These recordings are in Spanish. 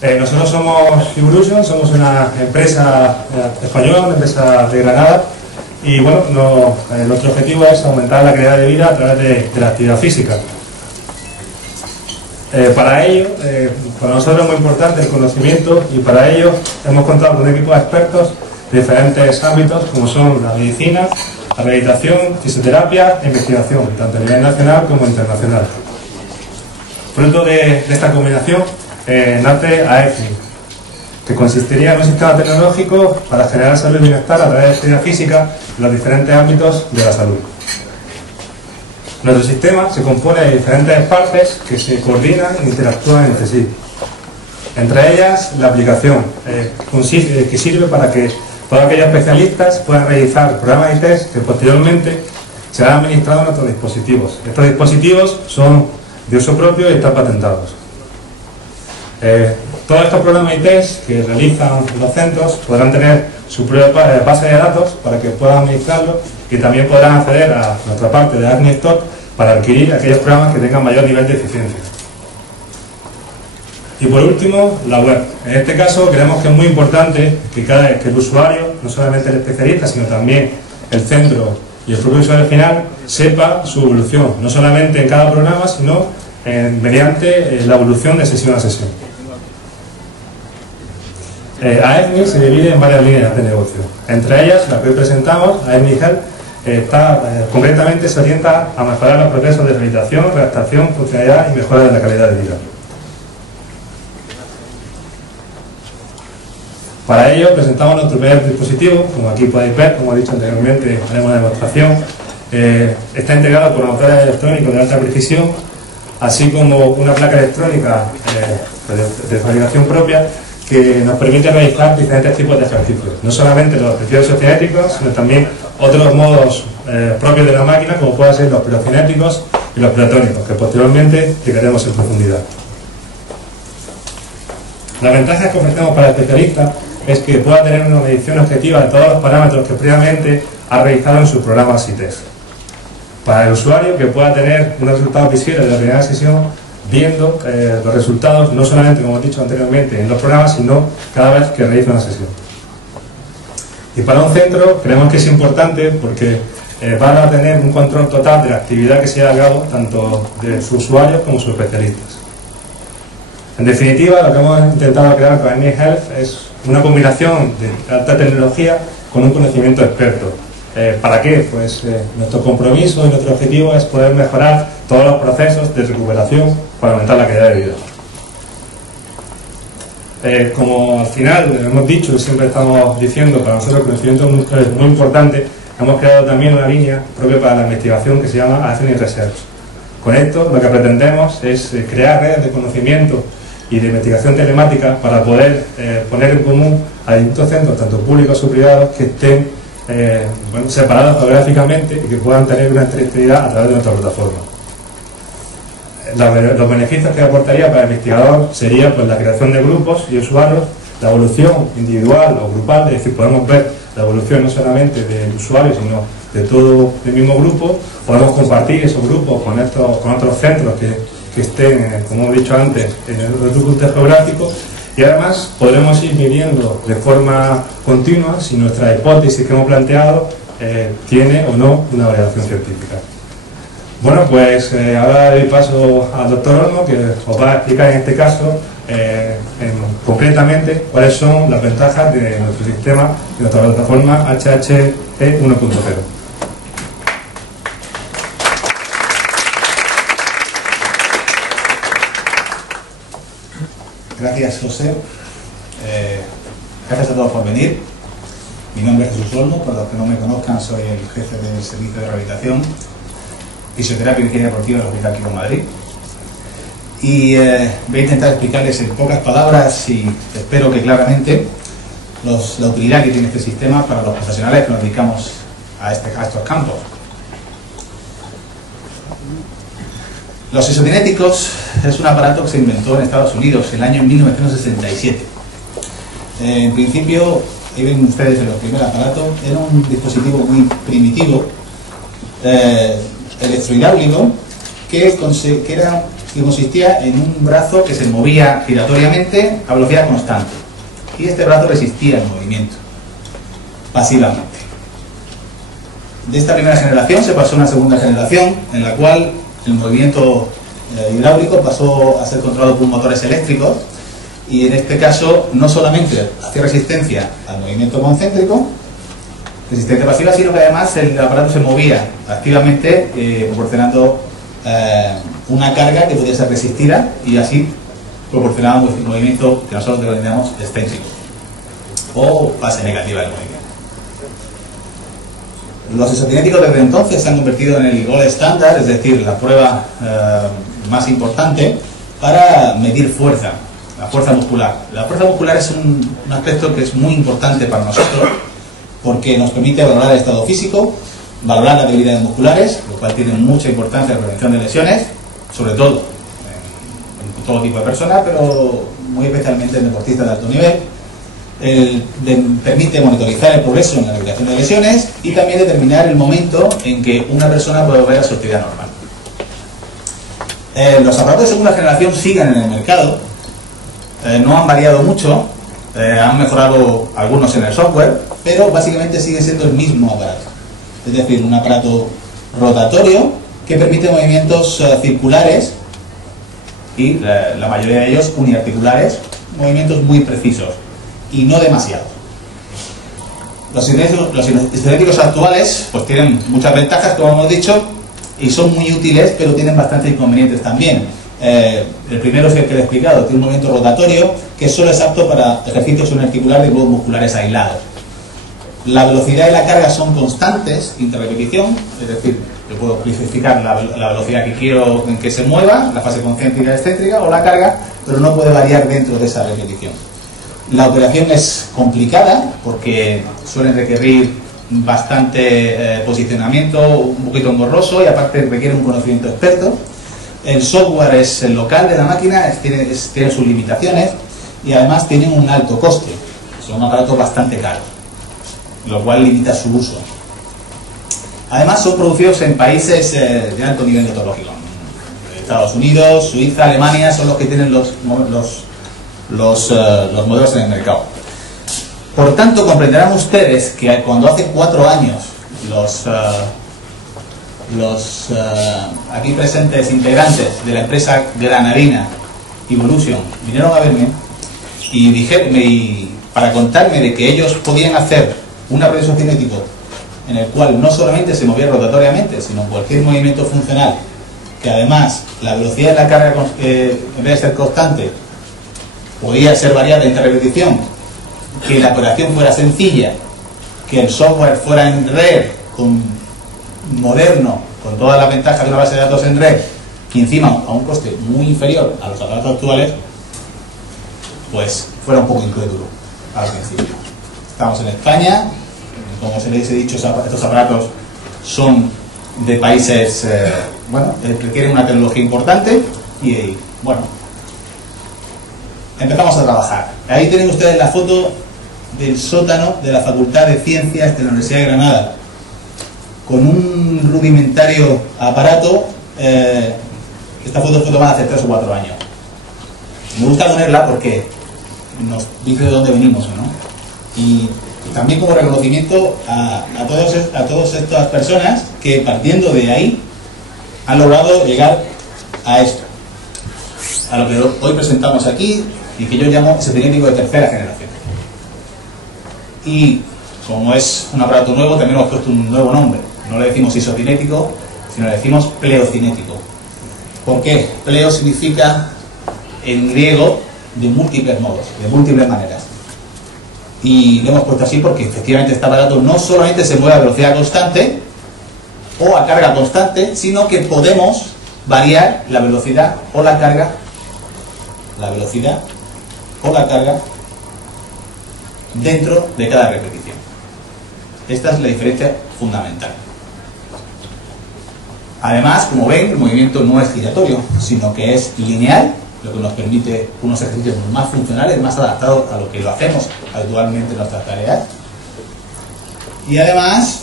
Nosotros somos Evolution, somos una empresa española, una empresa de Granada, y bueno, nuestro objetivo es aumentar la calidad de vida a través de la actividad física. Para ello, para nosotros es muy importante el conocimiento, y para ello hemos contado con un equipo de expertos de diferentes ámbitos, como son la medicina, la rehabilitación, fisioterapia e investigación, tanto a nivel nacional como internacional. Fruto de esta combinación nace AECNI, que consistiría en un sistema tecnológico para generar salud y bienestar a través de actividad física en los diferentes ámbitos de la salud. Nuestro sistema se compone de diferentes partes que se coordinan e interactúan entre sí. Entre ellas, la aplicación, que sirve para que todos aquellos especialistas puedan realizar programas y test que posteriormente serán administrados en nuestros dispositivos. Estos dispositivos son de uso propio y están patentados. Todos estos programas y test que realizan los centros podrán tener su propia base de datos para que puedan administrarlos, y también podrán acceder a nuestra parte de AECNI Stock para adquirir aquellos programas que tengan mayor nivel de eficiencia. Y por último, la web. En este caso creemos que es muy importante que el usuario, no solamente el especialista, sino también el centro y el propio usuario final, sepa su evolución, no solamente en cada programa, sino mediante la evolución de sesión a sesión. AECNI se divide en varias líneas de negocio. Entre ellas, la que hoy presentamos, AECNI Health, concretamente se orienta a mejorar los procesos de rehabilitación, readaptación, funcionalidad y mejora de la calidad de vida. Para ello presentamos nuestro primer dispositivo, como aquí podéis ver, como he dicho anteriormente, haremos una demostración. Está integrado con motores electrónicos de alta precisión, así como una placa electrónica de fabricación propia, que nos permite realizar diferentes tipos de ejercicios, no solamente los ejercicios cinéticos, sino también otros modos propios de la máquina, como pueden ser los pirocinéticos y los platónicos, que posteriormente explicaremos en profundidad. La ventaja que ofrecemos para el especialista es que pueda tener una medición objetiva de todos los parámetros que previamente ha realizado en sus programas y test. Para el usuario, que pueda tener unos resultados visibles de la primera sesión, viendo los resultados, no solamente, como he dicho anteriormente, en los programas, sino cada vez que realiza una sesión. Y para un centro creemos que es importante porque van a tener un control total de la actividad que se lleva a cabo, tanto de sus usuarios como sus especialistas. En definitiva, lo que hemos intentado crear con AECNI Health es una combinación de alta tecnología con un conocimiento experto. ¿Para qué? Pues nuestro compromiso y nuestro objetivo es poder mejorar todos los procesos de recuperación para aumentar la calidad de vida. Como al final hemos dicho y siempre estamos diciendo, para nosotros el conocimiento es muy importante, hemos creado también una línea propia para la investigación que se llama AECNI Research. Con esto lo que pretendemos es crear redes de conocimiento y de investigación telemática para poder poner en común a distintos centros, tanto públicos como privados, que estén separados geográficamente y que puedan tener una interactividad a través de nuestra plataforma. Los beneficios que aportaría para el investigador sería pues, la creación de grupos y usuarios, la evolución individual o grupal, es decir, podemos ver la evolución no solamente del usuario, sino de todo el mismo grupo. Podemos compartir esos grupos con otros centros que estén, como he dicho antes, en otro punto geográfico, y además podremos ir midiendo de forma continua si nuestra hipótesis que hemos planteado tiene o no una validación científica. Bueno, pues ahora doy paso al doctor Olmo, que os va a explicar en este caso concretamente cuáles son las ventajas de nuestro sistema, de nuestra plataforma HHE 1.0. Gracias, José. Gracias a todos por venir. Mi nombre es Jesús Olmo, por los que no me conozcan, soy el jefe del servicio de rehabilitación, fisioterapia y higiene deportiva del Hospital Quirón Madrid. Y voy a intentar explicarles en pocas palabras y espero que claramente la utilidad que tiene este sistema para los profesionales que nos dedicamos a estos campos. Los isocinéticos es un aparato que se inventó en Estados Unidos en el año 1967. En principio, ahí ven ustedes el primer aparato, era un dispositivo muy primitivo, electrohidráulico, que era que consistía en un brazo que se movía giratoriamente a velocidad constante. Y este brazo resistía el movimiento, pasivamente. De esta primera generación se pasó a una segunda generación, en la cual el movimiento hidráulico pasó a ser controlado por motores eléctricos, y en este caso no solamente hacía resistencia al movimiento concéntrico, resistencia pasiva, sino que además el aparato se movía activamente, proporcionando una carga que podía ser resistida, y así proporcionaba un movimiento que nosotros denominamos excéntrico o fase negativa del movimiento. Los isocinéticos desde entonces se han convertido en el gold standard, es decir, la prueba más importante para medir fuerza, la fuerza muscular. La fuerza muscular es un aspecto que es muy importante para nosotros, porque nos permite valorar el estado físico, valorar las debilidades musculares, lo cual tiene mucha importancia en la prevención de lesiones, sobre todo en todo tipo de personas, pero muy especialmente en deportistas de alto nivel. Permite monitorizar el progreso en la rehabilitación de lesiones y también determinar el momento en que una persona puede volver a su actividad normal. Los aparatos de segunda generación siguen en el mercado, no han variado mucho, han mejorado algunos en el software, pero básicamente sigue siendo el mismo aparato. Es decir, un aparato rotatorio que permite movimientos circulares y la mayoría de ellos uniarticulares, movimientos muy precisos y no demasiado. Los isocinéticos actuales pues tienen muchas ventajas, como hemos dicho, y son muy útiles, pero tienen bastantes inconvenientes también. El primero es el que he explicado, tiene un movimiento rotatorio que solo es apto para ejercicios uniarticulares de grupos musculares aislados. La velocidad y la carga son constantes, interrepetición, es decir, yo puedo especificar la velocidad que quiero en que se mueva, la fase concéntrica y excéntrica, o la carga, pero no puede variar dentro de esa repetición. La operación es complicada porque suelen requerir bastante posicionamiento, un poquito engorroso, y aparte requiere un conocimiento experto. El software es el local de la máquina, tiene sus limitaciones y además tienen un alto coste. Son aparatos bastante caros, lo cual limita su uso. Además son producidos en países de alto nivel tecnológico. Estados Unidos, Suiza, Alemania son los que tienen los modelos en el mercado. Por tanto, comprenderán ustedes que cuando hace 4 años los aquí presentes integrantes de la empresa granadina Evolution vinieron a verme y para contarme de que ellos podían hacer un aparato cinético en el cual no solamente se movía rotatoriamente, sino cualquier movimiento funcional, que además la velocidad de la carga, en vez de ser constante, podía ser variada en repetición, que la operación fuera sencilla, que el software fuera en red, moderno, con todas las ventajas de una base de datos en red, y encima a un coste muy inferior a los aparatos actuales, pues fuera un poco incrédulo al principio. Estamos en España, como se les he dicho, estos aparatos son de países, requieren una tecnología importante y, bueno, empezamos a trabajar. Ahí tienen ustedes la foto del sótano de la Facultad de Ciencias de la Universidad de Granada, con un rudimentario aparato. Esta foto fue tomada hace 3 o 4 años. Me gusta ponerla porque nos dice de dónde venimos, ¿no? Y también como reconocimiento a todas estas personas que, partiendo de ahí, han logrado llegar a esto, a lo que hoy presentamos aquí y que yo llamo isocinético de tercera generación. Y como es un aparato nuevo, también hemos puesto un nuevo nombre. No le decimos isocinético, sino le decimos pleocinético. ¿Por qué? Pleo significa en griego de múltiples modos, de múltiples maneras. Y lo hemos puesto así porque efectivamente este aparato no solamente se mueve a velocidad constante o a carga constante, sino que podemos variar la velocidad o la carga, dentro de cada repetición. Esta es la diferencia fundamental. Además, como ven, el movimiento no es giratorio, sino que es lineal, lo que nos permite unos ejercicios más funcionales, más adaptados a lo que lo hacemos habitualmente en nuestras tareas. Y además,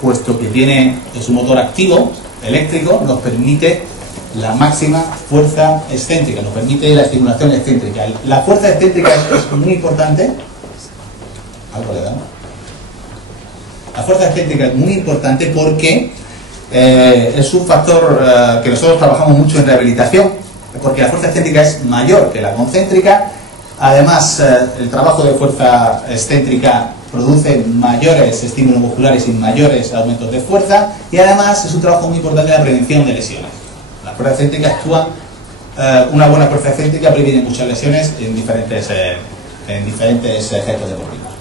puesto que tiene su motor activo, eléctrico, nos permite la máxima fuerza excéntrica, nos permite la estimulación excéntrica. La fuerza excéntrica es muy importante. Algo le damos. La fuerza excéntrica es muy importante porque es un factor que nosotros trabajamos mucho en rehabilitación, porque la fuerza excéntrica es mayor que la concéntrica. Además, el trabajo de fuerza excéntrica produce mayores estímulos musculares y mayores aumentos de fuerza, y además es un trabajo muy importante en la prevención de lesiones. La fuerza excéntrica actúa, una buena fuerza excéntrica previene muchas lesiones en diferentes gestos deportivos.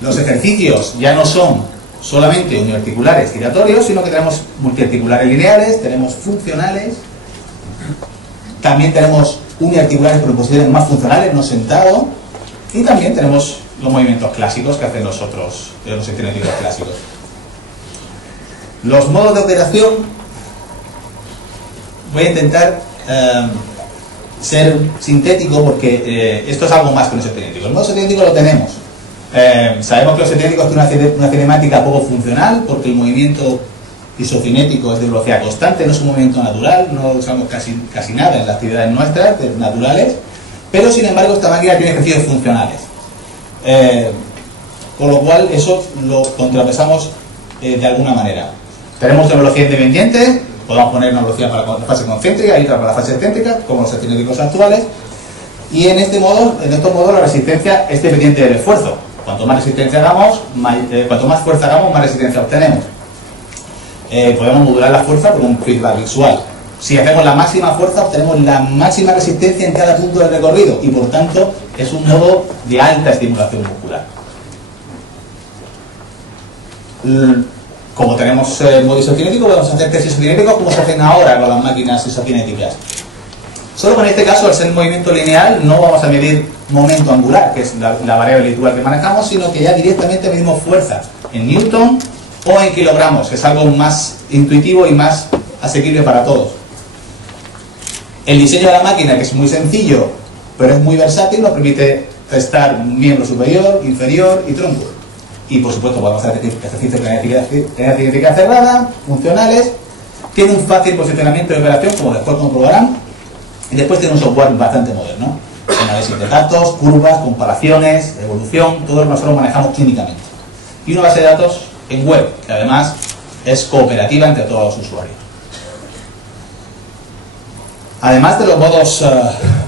Los ejercicios ya no son solamente uniarticulares giratorios, sino que tenemos multiarticulares lineales, tenemos funcionales, también tenemos uniarticulares pero en posiciones más funcionales, no sentado, y también tenemos los movimientos clásicos que hacen los estereotipos clásicos. Los modos de operación, voy a intentar ser sintético porque esto es algo más que un estereotipo. El modo estereotipo lo tenemos. Sabemos que los estereotípicos tienen una cinemática poco funcional porque el movimiento isocinético es de velocidad constante, no es un movimiento natural, no usamos casi nada en las actividades nuestras naturales, pero sin embargo esta máquina tiene ejercicios funcionales. Con lo cual eso lo contrapesamos de alguna manera. Tenemos una velocidad independiente, podemos poner una velocidad para la fase concéntrica y otra para la fase excéntrica, como los estereotípicos actuales, y en estos modos la resistencia es dependiente del esfuerzo. Cuanto más resistencia hagamos, cuanto más fuerza hagamos, más resistencia obtenemos. Podemos modular la fuerza por un feedback visual. Si hacemos la máxima fuerza, obtenemos la máxima resistencia en cada punto del recorrido y por tanto es un modo de alta estimulación muscular. Como tenemos modo isocinético, podemos hacer test isocinéticos como se hacen ahora con las máquinas isocinéticas. Solo que en este caso, al ser movimiento lineal, no vamos a medir momento angular, que es la variable habitual que manejamos, sino que ya directamente medimos fuerza en newton o en kilogramos, que es algo más intuitivo y más asequible para todos. El diseño de la máquina, que es muy sencillo, pero es muy versátil, nos permite testar miembro superior, inferior y tronco. Y por supuesto podemos hacer ejercicios de cinética cerrada, funcionales, tiene un fácil posicionamiento de operación, como después comprobarán, y después tiene un software bastante moderno. Análisis de datos, curvas, comparaciones, evolución, todo lo que nosotros manejamos clínicamente. Y una base de datos en web, que además es cooperativa entre todos los usuarios. Además de los modos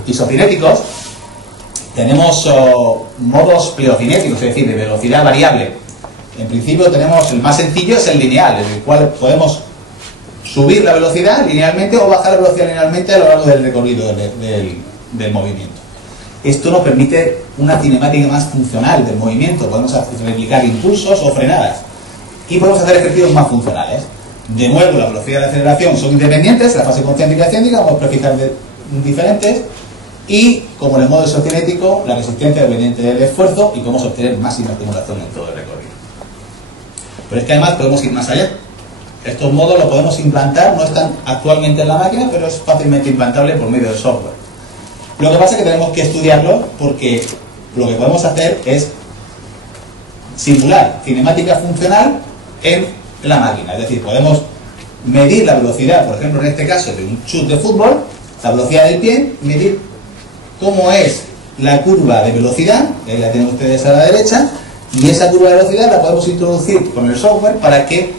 isocinéticos, tenemos modos pleocinéticos, es decir, de velocidad variable. En principio tenemos, el más sencillo es el lineal, en el cual podemos subir la velocidad linealmente o bajar la velocidad linealmente a lo largo del recorrido del movimiento. Esto nos permite una cinemática más funcional del movimiento, podemos replicar impulsos o frenadas y podemos hacer ejercicios más funcionales. De nuevo, la velocidad y la aceleración son independientes, la fase concéntrica y excéntrica vamos a prefijar diferentes, y como en el modo isocinético, la resistencia dependiente del esfuerzo y podemos obtener máxima estimulación en todo el recorrido. Pero es que además podemos ir más allá. Estos modos los podemos implantar, no están actualmente en la máquina, pero es fácilmente implantable por medio del software. Lo que pasa es que tenemos que estudiarlo porque lo que podemos hacer es simular cinemática funcional en la máquina. Es decir, podemos medir la velocidad, por ejemplo en este caso de un chute de fútbol, la velocidad del pie, medir cómo es la curva de velocidad, que la tienen ustedes a la derecha, y esa curva de velocidad la podemos introducir con el software para que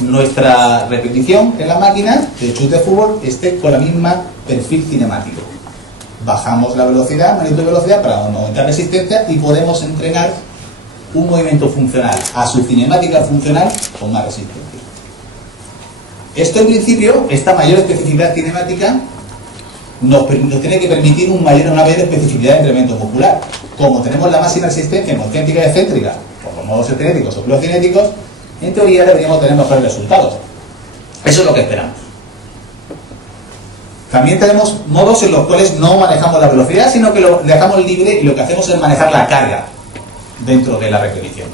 nuestra repetición en la máquina de chute de fútbol esté con la misma perfil cinemático. Bajamos la velocidad, magnitud de velocidad para aumentar resistencia y podemos entrenar un movimiento funcional a su cinemática funcional con más resistencia. Esto en principio, esta mayor especificidad cinemática nos tiene que permitir una mayor especificidad de entrenamiento muscular. Como tenemos la máxima resistencia concéntrica y excéntrica por los modos esteréticos o pleocinéticos, en teoría deberíamos tener mejores resultados. Eso es lo que esperamos. También tenemos modos en los cuales no manejamos la velocidad, sino que lo dejamos libre y lo que hacemos es manejar la carga dentro de la repetición.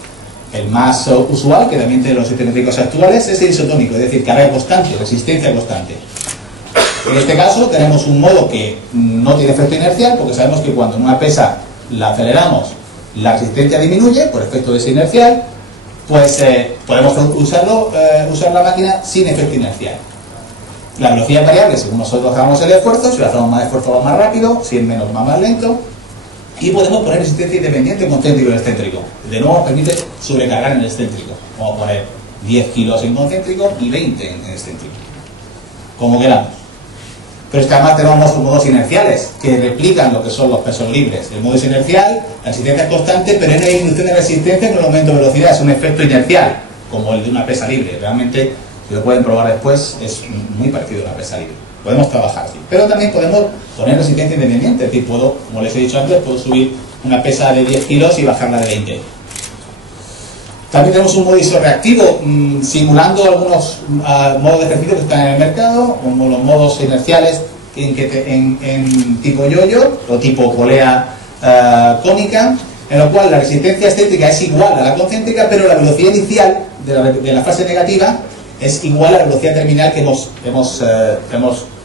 El más usual, que también tiene los estereotípicos actuales, es el isotónico, es decir, carga constante, resistencia constante. En este caso tenemos un modo que no tiene efecto inercial, porque sabemos que cuando en una pesa la aceleramos, la resistencia disminuye por efecto de ese inercial, pues podemos usar la máquina sin efecto inercial. La velocidad es variable según nosotros hagamos el esfuerzo. Si lo hacemos más esfuerzo va más rápido, si es menos va más lento. Y podemos poner resistencia independiente concéntrico y excéntrico. De nuevo nos permite sobrecargar en el excéntrico. Vamos a poner 10 kilos en concéntrico y 20 en excéntrico, como queramos. Pero es que además tenemos modos inerciales que replican lo que son los pesos libres. El modo es inercial, la resistencia es constante, pero en la disminución de resistencia con el aumento de velocidad. Es un efecto inercial, como el de una pesa libre. Realmente, si lo pueden probar después, es muy parecido a una pesa libre. Podemos trabajar así. Pero también podemos poner resistencia independiente. Es decir, puedo, como les he dicho antes, puedo subir una pesa de 10 kilos y bajarla de 20. También tenemos un modo isorreactivo, simulando algunos modos de ejercicio que están en el mercado, como los modos inerciales en tipo yo-yo o tipo polea cónica, en lo cual la resistencia excéntrica es igual a la concéntrica, pero la velocidad inicial de la fase negativa es igual a la velocidad terminal que hemos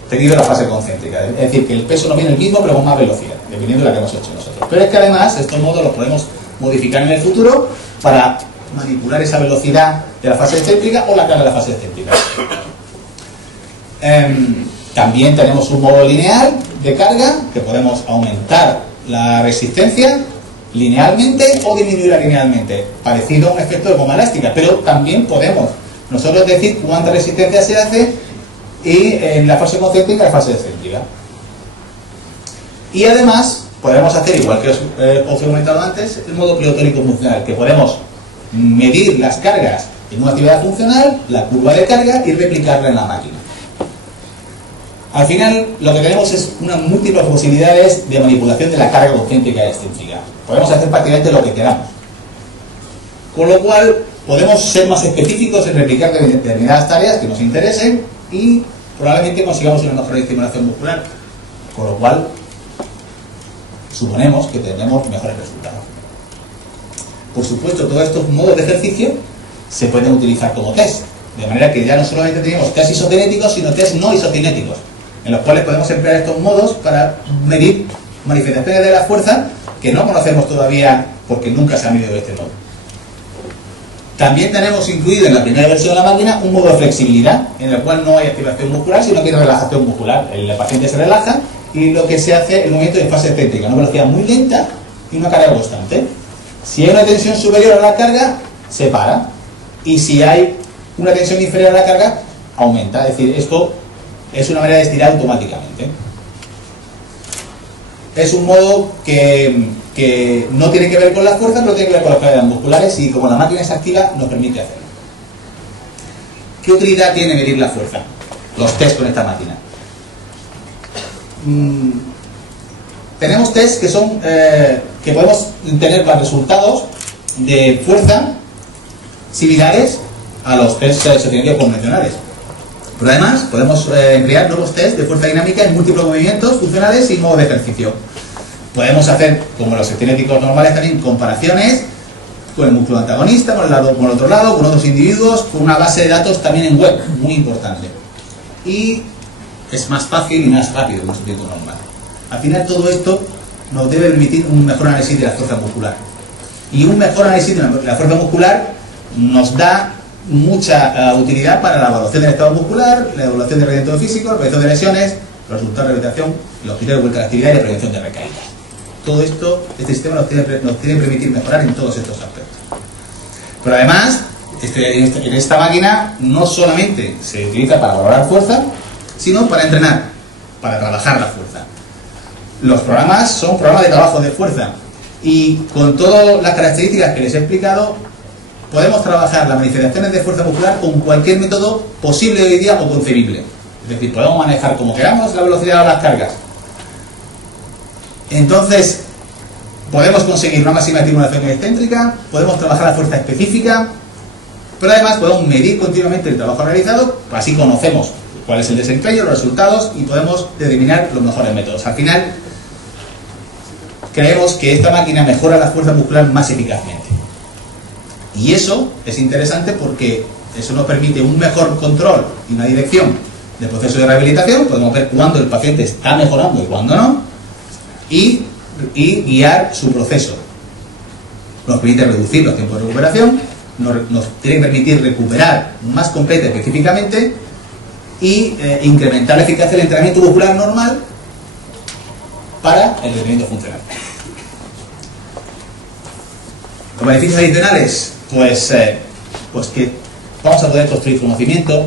tenido en la fase concéntrica. Es decir, que el peso no viene el mismo, pero con más velocidad, dependiendo de la que hemos hecho nosotros. Pero es que además estos modos los podemos modificar en el futuro para manipular esa velocidad de la fase excéntrica o la carga de la fase excéntrica. También tenemos un modo lineal de carga, que podemos aumentar la resistencia linealmente o disminuirla linealmente, parecido a un efecto de goma elástica, pero también podemos nosotros decir cuánta resistencia se hace y en la fase concéntrica y la fase excéntrica. Y además podemos hacer, igual que os he comentado antes, el modo pleotónico funcional, que podemos medir las cargas en una actividad funcional, la curva de carga, y replicarla en la máquina. Al final, lo que tenemos es unas múltiples posibilidades de manipulación de la carga concéntrica y excéntrica. Podemos hacer prácticamente lo que queramos. Con lo cual, podemos ser más específicos en replicar determinadas tareas que nos interesen y probablemente consigamos una mejor estimulación muscular. Con lo cual, suponemos que tendremos mejores resultados. Por supuesto, todos estos modos de ejercicio se pueden utilizar como test, de manera que ya no solamente tenemos test isocinéticos, sino test no isocinéticos, en los cuales podemos emplear estos modos para medir manifestaciones de la fuerza que no conocemos todavía porque nunca se ha medido de este modo. También tenemos incluido en la primera versión de la máquina un modo de flexibilidad, en el cual no hay activación muscular, sino que hay relajación muscular. El paciente se relaja y lo que se hace es el movimiento en fase excéntrica, una velocidad muy lenta y una carga constante. Si hay una tensión superior a la carga, se para. Y si hay una tensión inferior a la carga, aumenta. Es decir, esto es una manera de estirar automáticamente. Es un modo que no tiene que ver con la fuerza, pero tiene que ver con las cadenas musculares, y como la máquina es activa, nos permite hacerlo. ¿Qué utilidad tiene medir la fuerza? Los test con esta máquina. Tenemos test que son que podemos tener para resultados de fuerza similares a los test isocinéticos convencionales. Pero además podemos emplear nuevos test de fuerza dinámica en múltiples movimientos funcionales y modos de ejercicio. Podemos hacer, como los cinéticos normales, también comparaciones con el músculo antagonista, con el otro lado, con otros individuos, con una base de datos también en web, muy importante. Y es más fácil y más rápido que un cinético normal. Al final todo esto nos debe permitir un mejor análisis de la fuerza muscular. Y un mejor análisis de la fuerza muscular nos da mucha utilidad para la evaluación del estado muscular, la evaluación del rendimiento físico, la prevención de lesiones, los resultados de rehabilitación, los criterios de vuelta a la actividad y la prevención de recaídas. Todo esto, este sistema nos tiene que permitir mejorar en todos estos aspectos. Pero además, en esta máquina no solamente se utiliza para valorar fuerza, sino para entrenar, para trabajar la fuerza. Los programas son programas de trabajo de fuerza, y con todas las características que les he explicado, podemos trabajar las manifestaciones de fuerza muscular con cualquier método posible hoy día o concebible. Es decir, podemos manejar como queramos la velocidad o las cargas. Entonces, podemos conseguir una máxima estimulación excéntrica, podemos trabajar la fuerza específica, pero además podemos medir continuamente el trabajo realizado, así conocemos cuál es el desempeño, los resultados, y podemos determinar los mejores métodos. Al final, creemos que esta máquina mejora la fuerza muscular más eficazmente. Y eso es interesante porque eso nos permite un mejor control y una dirección del proceso de rehabilitación. Podemos ver cuándo el paciente está mejorando y cuándo no, y guiar su proceso. Nos permite reducir los tiempos de recuperación, nos tiene que permitir recuperar más completa y específicamente, y incrementar la eficacia del entrenamiento muscular normal para el rendimiento funcional. Los beneficios adicionales, pues que vamos a poder construir conocimiento.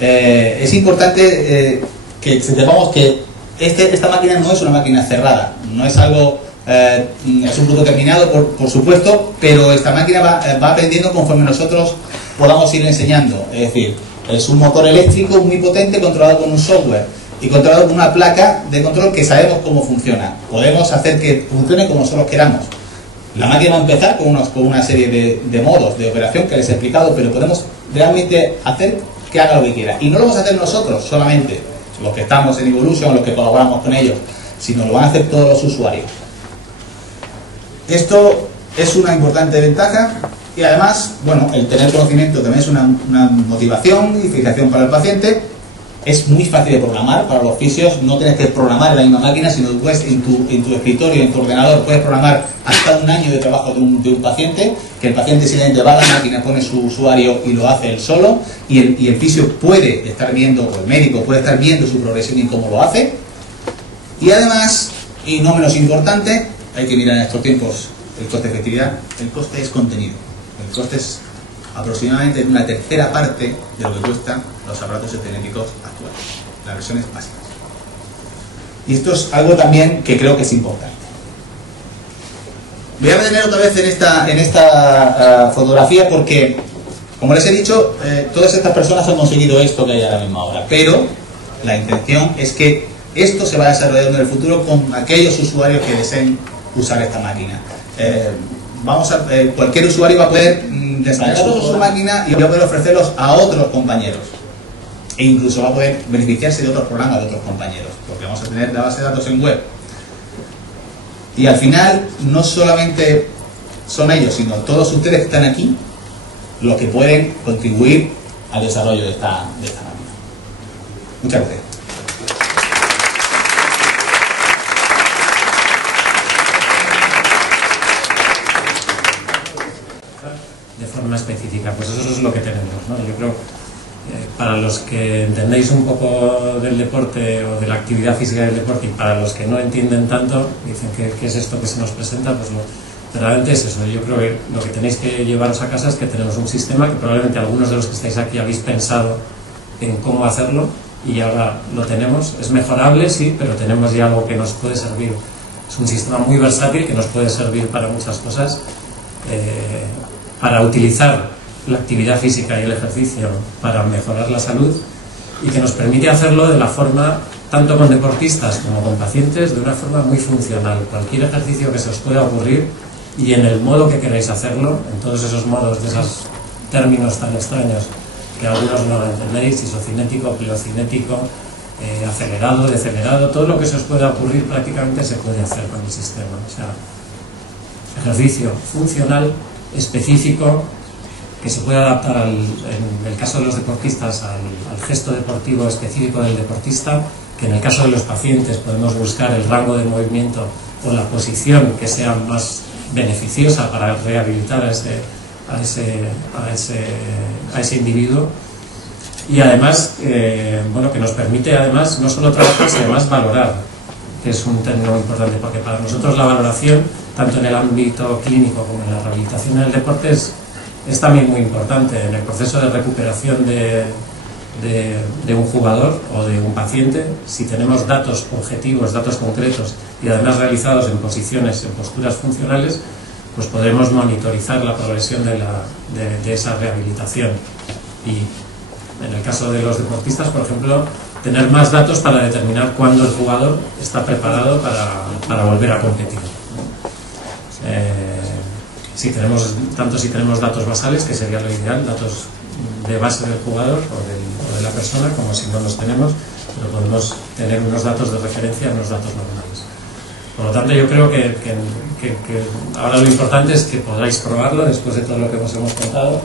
Es importante que sepamos que esta máquina no es una máquina cerrada, no es algo, es un producto terminado, por supuesto, pero esta máquina va aprendiendo conforme nosotros podamos ir enseñando. Es decir, es un motor eléctrico muy potente controlado con un software y controlado con una placa de control que sabemos cómo funciona. Podemos hacer que funcione como nosotros queramos. La máquina va a empezar con una serie de modos de operación que les he explicado, pero podemos realmente hacer que haga lo que quiera. Y no lo vamos a hacer nosotros solamente, los que estamos en Evolution, los que colaboramos con ellos, sino lo van a hacer todos los usuarios. Esto es una importante ventaja y además, bueno, el tener conocimiento también es una motivación y fijación para el paciente. Es muy fácil de programar para los fisios, no tienes que programar en la misma máquina, sino que puedes en tu escritorio, en tu ordenador, puedes programar hasta 1 año de trabajo de un paciente, que el paciente simplemente va a la máquina, pone su usuario y lo hace él solo, y el fisio puede estar viendo, o el médico puede estar viendo su progresión y cómo lo hace. Y además, y no menos importante, hay que mirar en estos tiempos el coste de efectividad, el coste es contenido. El coste es aproximadamente una tercera parte de lo que cuestan los aparatos estéticos actuales, las versiones básicas. Y esto es algo también que creo que es importante. Voy a detener otra vez en esta fotografía porque, como les he dicho, todas estas personas han conseguido esto que hay a la misma hora, pero la intención es que esto se va desarrollando en el futuro con aquellos usuarios que deseen usar esta máquina. Cualquier usuario va a poder desarrollar su máquina y va a poder ofrecerlos a otros compañeros. E incluso va a poder beneficiarse de otros programas de otros compañeros, porque vamos a tener la base de datos en web. Y al final, no solamente son ellos, sino todos ustedes que están aquí, los que pueden contribuir al desarrollo de esta máquina. Muchas gracias. De forma específica, pues eso es lo que tenemos, ¿no? Yo creo, para los que entendéis un poco del deporte o de la actividad física del deporte, y para los que no entienden tanto, dicen ¿qué es esto que se nos presenta? Pues realmente es eso. Yo creo que lo que tenéis que llevaros a casa es que tenemos un sistema que probablemente algunos de los que estáis aquí habéis pensado en cómo hacerlo y ahora lo tenemos. Es mejorable, sí, pero tenemos ya algo que nos puede servir. Es un sistema muy versátil que nos puede servir para muchas cosas. Para utilizar la actividad física y el ejercicio para mejorar la salud y que nos permite hacerlo de la forma, tanto con deportistas como con pacientes, de una forma muy funcional. Cualquier ejercicio que se os pueda ocurrir y en el modo que queráis hacerlo, en todos esos modos de esos términos tan extraños que algunos no entendéis, isocinético, pliocinético, acelerado, decelerado, todo lo que se os pueda ocurrir prácticamente se puede hacer con el sistema. O sea, ejercicio funcional, específico, que se puede adaptar, en el caso de los deportistas, al gesto deportivo específico del deportista, que en el caso de los pacientes podemos buscar el rango de movimiento o la posición que sea más beneficiosa para rehabilitar a ese individuo. Y además, bueno, que nos permite además no solo trabajar, sino además valorar, que es un término muy importante, porque para nosotros la valoración, tanto en el ámbito clínico como en la rehabilitación en el deporte, es también muy importante. En el proceso de recuperación de un jugador o de un paciente, si tenemos datos objetivos, datos concretos y además realizados en posiciones, en posturas funcionales, pues podremos monitorizar la progresión de esa rehabilitación. Y en el caso de los deportistas, por ejemplo, tener más datos para determinar cuándo el jugador está preparado para volver a competir. Si tenemos datos basales, que sería lo ideal, datos de base del jugador o de la persona, como si no los tenemos, pero podemos tener unos datos de referencia, unos datos normales. Por lo tanto, yo creo que ahora lo importante es que podáis probarlo después de todo lo que os hemos contado,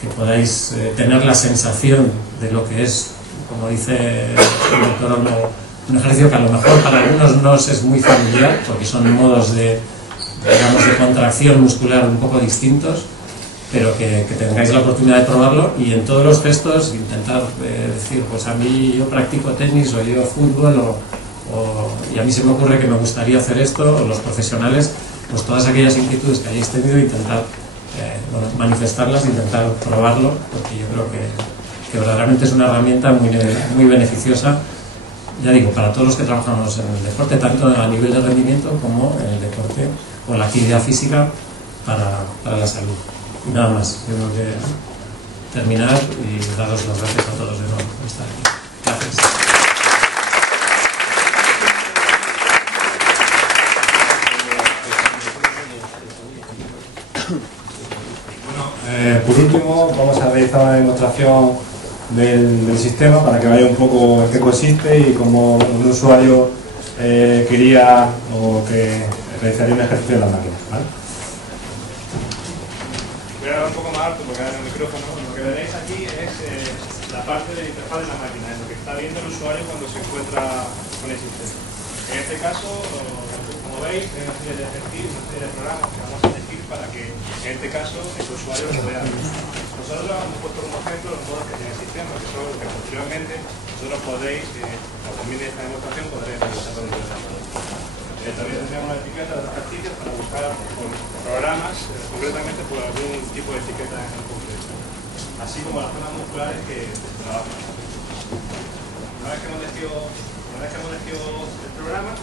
que podáis tener la sensación de lo que es, como dice el doctor Olmo, un ejercicio que a lo mejor para algunos no os es muy familiar, porque son modos de contracción muscular un poco distintos, pero que tengáis la oportunidad de probarlo y en todos los gestos intentar decir, pues a mí yo practico tenis o yo fútbol y a mí se me ocurre que me gustaría hacer esto, o los profesionales, pues todas aquellas inquietudes que hayáis tenido, intentar manifestarlas, intentar probarlo, porque yo creo que verdaderamente es una herramienta muy beneficiosa, ya digo, para todos los que trabajamos en el deporte, tanto a nivel de rendimiento como en el deporte o la actividad física para la salud. Y nada más, yo creo que terminar y daros las gracias a todos de nuevo por estar aquí. Gracias. Por último, vamos a realizar una demostración del sistema para que veáis un poco en qué consiste y cómo un usuario quería o que realizaría un ejercicio en la máquina, ¿vale? Voy a hablar un poco más alto porque ahora el micrófono. Lo que veréis aquí es la parte de la interfaz de la máquina, es lo que está viendo el usuario cuando se encuentra con el sistema. En este caso, como veis, hay una serie de ejercicios, una serie de programas que vamos a elegir para que en este caso el usuario lo vea. Nosotros hemos puesto como ejemplo los modos que tiene el sistema, que son los que posteriormente vosotros podéis, al terminar esta demostración, podréis realizar los también tendremos una etiqueta de los ejercicios para buscar por programas, concretamente por algún tipo de etiqueta en concreto, así como las zonas musculares que trabajan. Una vez que hemos elegido el programa,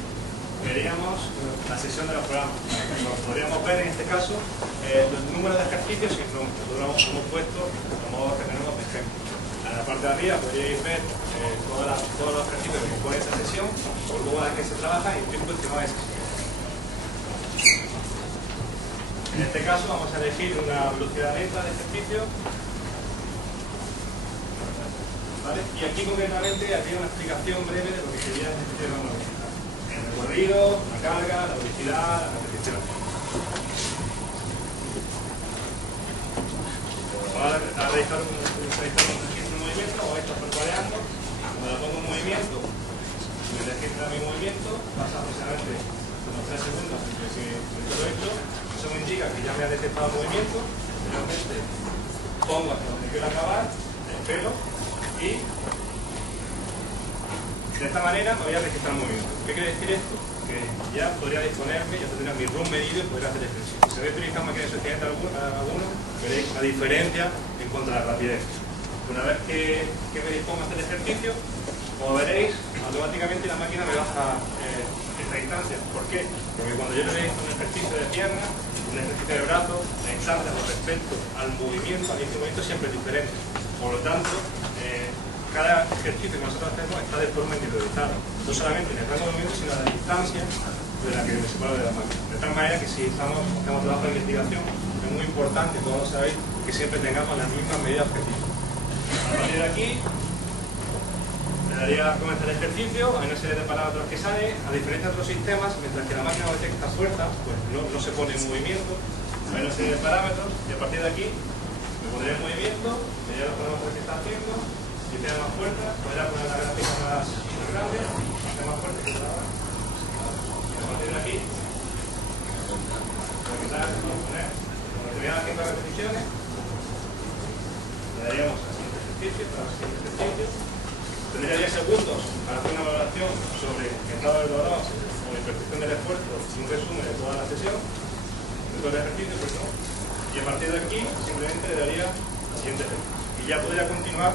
veríamos la sesión de los programas. Podríamos ver en este caso el número de ejercicios que nosotros hemos puesto como que tenemos de ejemplo. En la parte de arriba podríais ver todos los ejercicios que compone esta sesión, por luego a la que se trabaja y el tiempo estimado de sesión. En este caso vamos a elegir una velocidad lenta de ejercicio. ¿Vale? Y aquí concretamente había una explicación breve de lo que sería el ejercicio de la velocidad. El recorrido, la carga, la velocidad, la repetición. Vamos a realizar un registro de movimiento, o esto parpadeando. Cuando la pongo en movimiento, me registra mi movimiento, pasa aproximadamente unos 3 segundos entre que todo esto. Eso me indica que ya me ha detectado el movimiento. Realmente pongo hasta donde quiero acabar, espero y de esta manera me voy a registrar el movimiento. ¿Qué quiere decir esto? Que ya podría disponerme, ya tendría mi RUM medido y podría hacer ejercicio. Si habéis utilizado máquinas de suficiente alguno, veréis una diferencia en cuanto a la rapidez. Una vez que me dispongo a hacer ejercicio, como veréis, automáticamente la máquina me baja esta distancia. ¿Por qué? Porque cuando yo le doy un ejercicio de pierna, un ejercicio de brazo, la distancia con respecto al movimiento, siempre es diferente. Por lo tanto, cada ejercicio que nosotros hacemos está de forma individualizada, no solamente en el rango de movimiento, sino en la distancia de la que me separo de la máquina. De tal manera que si hacemos trabajo de investigación, es muy importante, como sabéis, que siempre tengamos las mismas medidas objetivas. A partir de aquí, le daría a comenzar el ejercicio, hay una serie de parámetros que salen, a diferencia de otros sistemas, mientras que la máquina detecta fuerza, pues no se pone en movimiento, hay una serie de parámetros, y a partir de aquí, me pondré en movimiento, vería los parámetros que está haciendo. Si tiene más fuerza, podrá poner la gráfica más grande, más fuerte que la otra. A partir de aquí, para quitar, vamos a poner, cuando terminan las 5 repeticiones, le daríamos al siguiente ejercicio, para el siguiente ejercicio. Tendría 10 segundos para hacer una valoración sobre el estado del dolor o la percepción del esfuerzo y un resumen de toda la sesión, de todo el ejercicio, perdón. Y a partir de aquí, simplemente le daría al siguiente ejercicio. Y ya podría continuar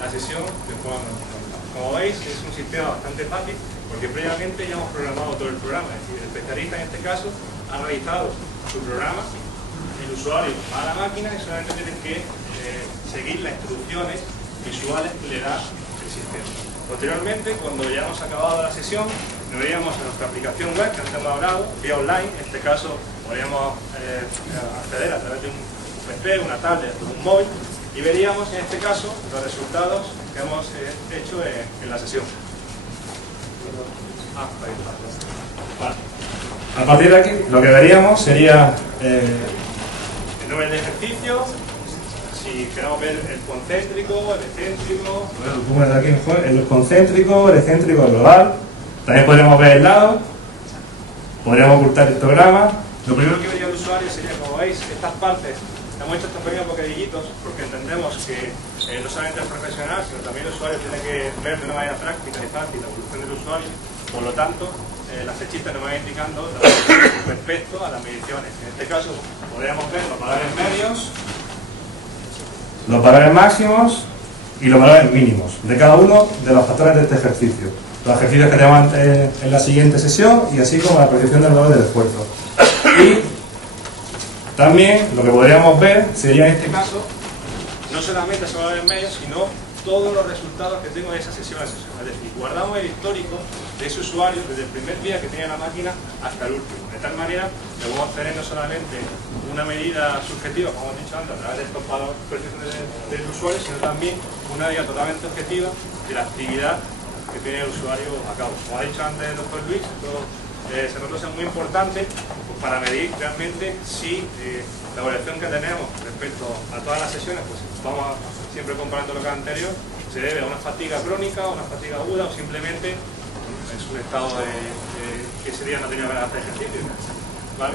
la sesión de forma normal. Como veis, es un sistema bastante fácil porque previamente ya hemos programado todo el programa. Es decir, el especialista en este caso ha realizado su programa, el usuario va a la máquina y solamente tiene que seguir las instrucciones visuales que le da el sistema. Posteriormente, cuando ya hemos acabado la sesión, nos veríamos a nuestra aplicación web que antes hemos hablado, vía online. En este caso, podríamos acceder a través de un PC, una tablet o un móvil. Y veríamos en este caso los resultados que hemos hecho en la sesión. Vale. A partir de aquí lo que veríamos sería el número de ejercicio, si queremos ver el concéntrico, el excéntrico, el concéntrico, el excéntrico, el global. También podríamos ver el lado, podríamos ocultar el programa. Lo primero que vería el usuario sería, como veis, estas partes hemos hecho estos pequeños bocadillitos porque entendemos que no solamente el profesional, sino también el usuario tiene que ver de una manera práctica y fácil la evolución del usuario. Por lo tanto, las flechitas nos van indicando respecto a las mediciones. En este caso, podríamos ver los valores medios, los valores máximos y los valores mínimos de cada uno de los factores de este ejercicio. Los ejercicios que tenemos en la siguiente sesión y así como la predicción del valor del esfuerzo. Y también lo que podríamos ver sería en este caso no solamente esos valores medios, sino todos los resultados que tengo de esa sesión a sesión. Es decir, guardamos el histórico de ese usuario desde el primer día que tenía la máquina hasta el último. De tal manera que vamos a tener no solamente una medida subjetiva, como hemos dicho antes, a través de estos valores del usuario, sino también una medida totalmente objetiva de la actividad que tiene el usuario a cabo. Como ha dicho antes el doctor Luis, esto se nos es muy importante pues, para medir realmente si la evaluación que tenemos respecto a todas las sesiones, pues vamos siempre comparando lo que es anterior, se debe a una fatiga crónica, a una fatiga aguda o simplemente es un estado que ese día no tenía ganas de hacer ejercicio. ¿Vale?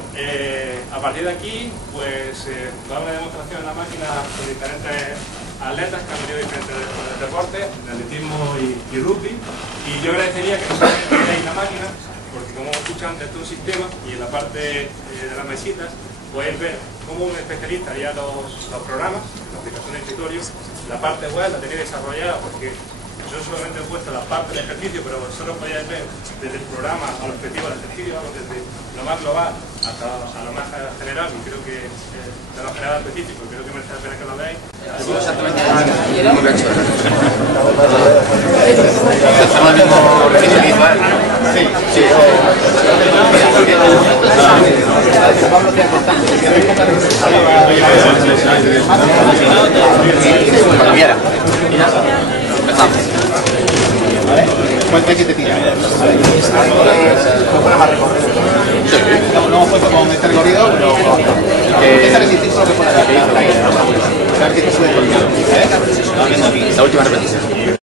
A partir de aquí, pues va a haber una demostración en la máquina con diferentes atletas que han venido diferentes deportes, de atletismo y rugby, y yo agradecería que no se veáis la máquina, porque como escuchan antes, esto es un sistema y en la parte de las mesitas podéis ver cómo un especialista haría los programas, la aplicación de escritorio, la parte web la tenéis desarrollada porque yo solamente he puesto la parte del ejercicio, pero vosotros podéis ver desde el programa al objetivo del ejercicio, desde lo más global hasta a lo más general, y creo que de lo general específico, creo que merece la pena que lo veáis. Exactamente lo que he hecho. ¿Hacemos el mismo ejercicio? Sí, sí. Cuando quiera. Empezamos. ¿Cuánto hay que te tira? No hemos puesto con este recorrido, pero esta resistencia es lo que pone la que te sube el recorrido. La última repetición.